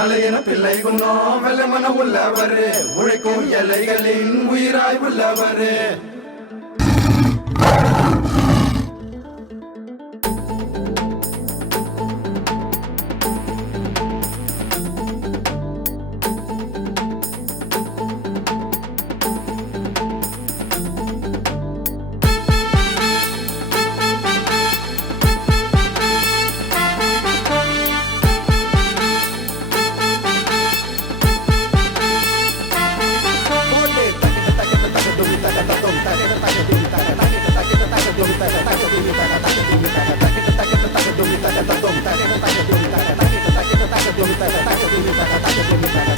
நலையன பிள்ளை குன்னோம் வெள்ளமன உள்ளவரு உழைக்கும் எல்லைகளின் உயிராய் உள்ளவரு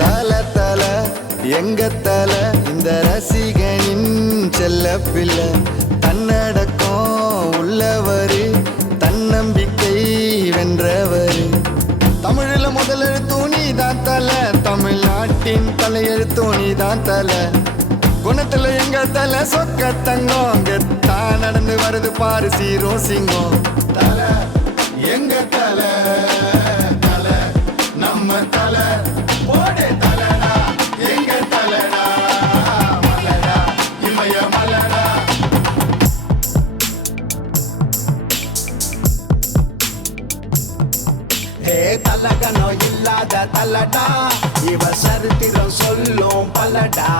தல தல எங்க தல இந்த ரசிகனின் செல்ல பிள்ளை தன்னடக்கம் உள்ளவரு தன்னம்பிக்கை வென்றவரு தமிழில முதலெழுத்து நீதான் தல தமிழ்நாட்டின் தலையெழுத்து நீதான் தல குணத்துல எங்க தல சொக்க தங்கம் கெத்தான் நடந்து வருது பாரு சீரோ சிங்கம் தல எங்க தல தல நம்ம தல போடே தலடா எங்க தலடா மலடா இமய மலடா ஹே தலகனோ இல்லாத தலடா இவ சரித்திரம் சொல்லும் பலடா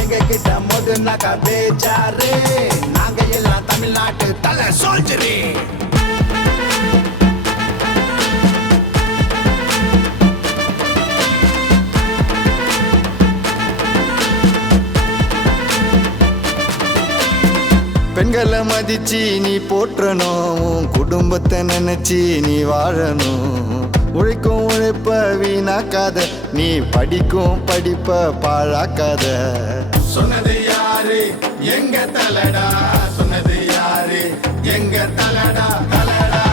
எங்க கிட்ட மோதுனாக்கா பேச்சாரு நாங்க எல்லாம் தமிழ்நாட்டு தல சோல்ஜரி பெண்களை மதிச்சு நீ போற்றணும் குடும்பத்தை நினைச்சு நீ வாழணும் உழைக்கும் உழைப்ப வீணாக்காத நீ படிக்கும் படிப்ப பாழாக்காத சொன்னது யாரு எங்க தலடா சொன்னது யாரு எங்க தலடா தலடா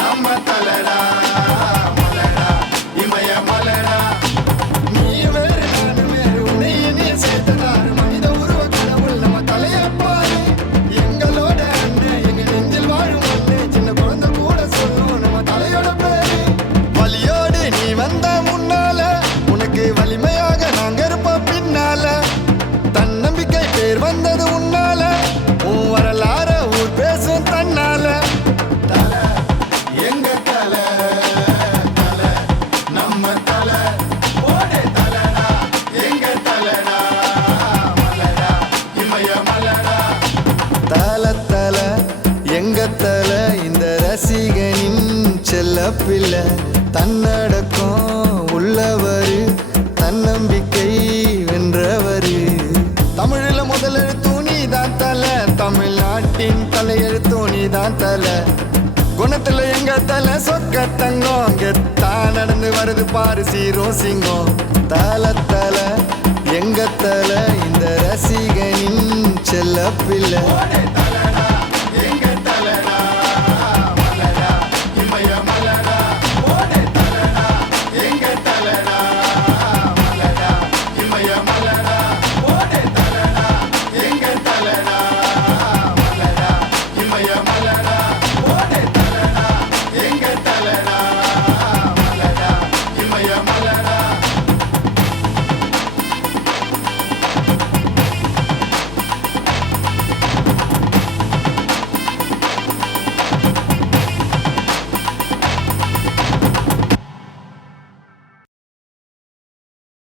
நம்ம தலடா மலடா இமய மலடா நீ வேறு நான் வேறு உன்னையே நீ சேர்த்தனாரு மனித உருவ கடவுள் நம்ம தலையப்பாரு எங்களோட அண்ணன் எங்க நெஞ்சில் வாழும் ஒண்ணு சின்ன குழந்தை கூட சொல்லும் நம்ம தலையோட பேரு வலியோடு நீ வந்த முன்னால உனக்கு வலிமையாக நாங்க இருப்போம் பின்னால தன்னம்பிக்கை பேர் வந்தது உன்னால உன் வரலாற ஊர் பேசும் தன்னால தல எங்க தல தல நம்ம தல போடே தலடா எங்க தலடா மலடா இமய மலடா தல தல எங்க தல இந்த ரசிகனின் செல்ல பிள்ளை தன்னடக்கம் உள்ளவரு தன்னம்பிக்கை வென்றவரு தமிழில முதலெழுத்து நீதான் தல தமிழ்நாட்டின் தலையெழுத்து நீதான் தல குணத்துல எங்க தல சொக்க தங்கம் கெத்தான் நடந்து வருது பாரு சீரோ சிங்கம் தல தல எங்க தல இந்த ரசிகனின் செல்ல பிள்ளை போடே